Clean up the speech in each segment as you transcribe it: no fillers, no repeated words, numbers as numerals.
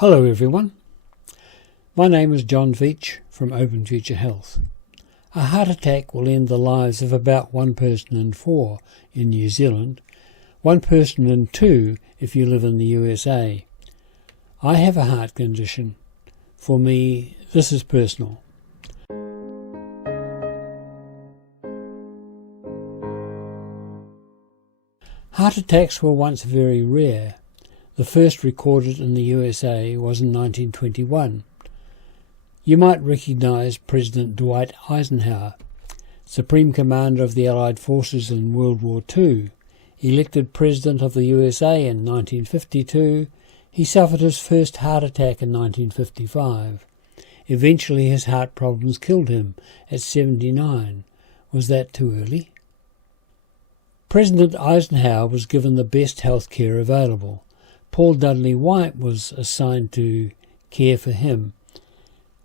Hello everyone, my name is John Veach from Open Future Health. A heart attack will end the lives of about 1 person in 4 in New Zealand, 1 person in 2 if you live in the USA. I have a heart condition. For me, this is personal. Heart attacks were once very rare. The first recorded in the USA was in 1921. You might recognise President Dwight Eisenhower, Supreme Commander of the Allied Forces in World War II. Elected President of the USA in 1952, he suffered his first heart attack in 1955. Eventually his heart problems killed him at 79. Was that too early? President Eisenhower was given the best health care available. Paul Dudley White was assigned to care for him.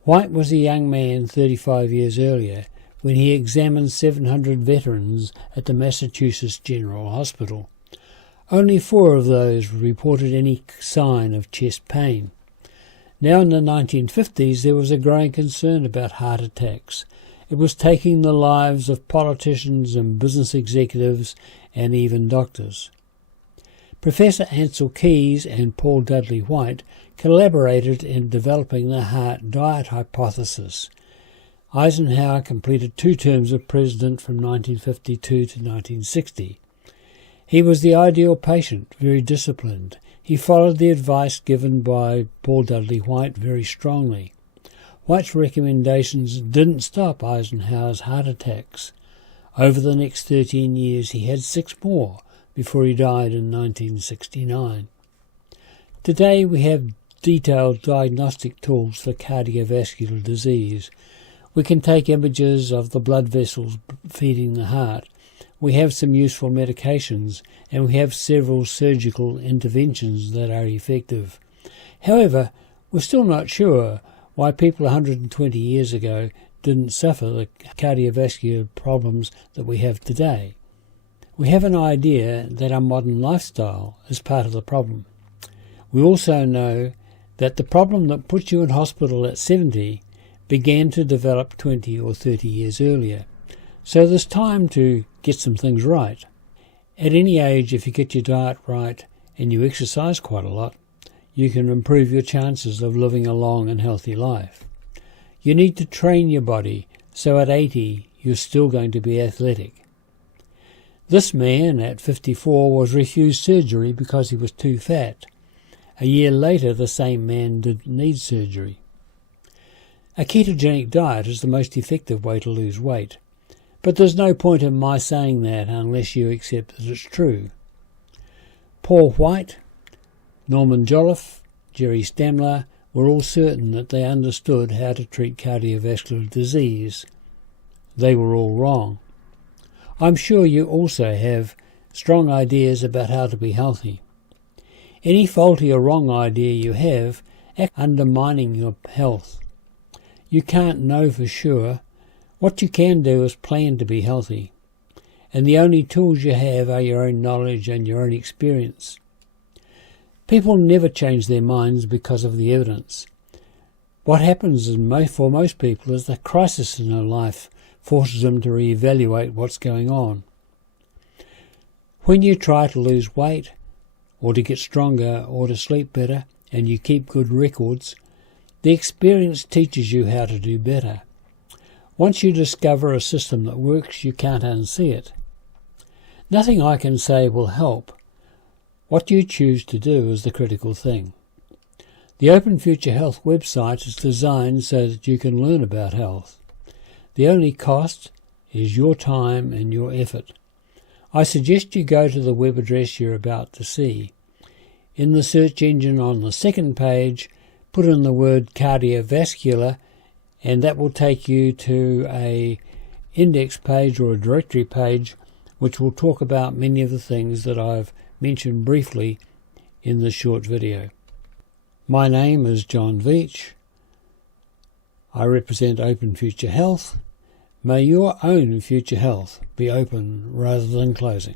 White was a young man 35 years earlier when he examined 700 veterans at the Massachusetts General Hospital. Only 4 of those reported any sign of chest pain. Now in the 1950s there was a growing concern about heart attacks. It was taking the lives of politicians and business executives and even doctors. Professor Ancel Keys and Paul Dudley White collaborated in developing the heart diet hypothesis. Eisenhower completed 2 terms of president from 1952 to 1960. He was the ideal patient, very disciplined. He followed the advice given by Paul Dudley White very strongly. White's recommendations didn't stop Eisenhower's heart attacks. Over the next 13 years he had 6 more, before he died in 1969. Today we have detailed diagnostic tools for cardiovascular disease. We can take images of the blood vessels feeding the heart. We have some useful medications, and we have several surgical interventions that are effective. However, we're still not sure why people 120 years ago didn't suffer the cardiovascular problems that we have today. We have an idea that our modern lifestyle is part of the problem. We also know that the problem that puts you in hospital at 70 began to develop 20 or 30 years earlier. So there's time to get some things right. At any age, if you get your diet right and you exercise quite a lot, you can improve your chances of living a long and healthy life. You need to train your body so at 80 you're still going to be athletic. This man at 54 was refused surgery because he was too fat. A year later the same man didn't need surgery. A ketogenic diet is the most effective way to lose weight, but there's no point in my saying that unless you accept that it's true. Paul White, Norman Jolliffe, Jerry Stamler were all certain that they understood how to treat cardiovascular disease. They were all wrong. I'm sure you also have strong ideas about how to be healthy. Any faulty or wrong idea you have acts undermining your health. You can't know for sure. What you can do is plan to be healthy. And the only tools you have are your own knowledge and your own experience. People never change their minds because of the evidence. What happens for most people is the crisis in their life forces them to reevaluate what's going on. When you try to lose weight, or to get stronger, or to sleep better, and you keep good records, the experience teaches you how to do better. Once you discover a system that works, you can't unsee it. Nothing I can say will help. What you choose to do is the critical thing. The Open Future Health website is designed so that you can learn about health. The only cost is your time and your effort. I suggest you go to the web address you're about to see. In the search engine on the second page, put in the word cardiovascular, and that will take you to an index page or a directory page which will talk about many of the things that I've mentioned briefly in this short video. My name is John Veach. I represent Open Future Health. May your own future health be open rather than closing.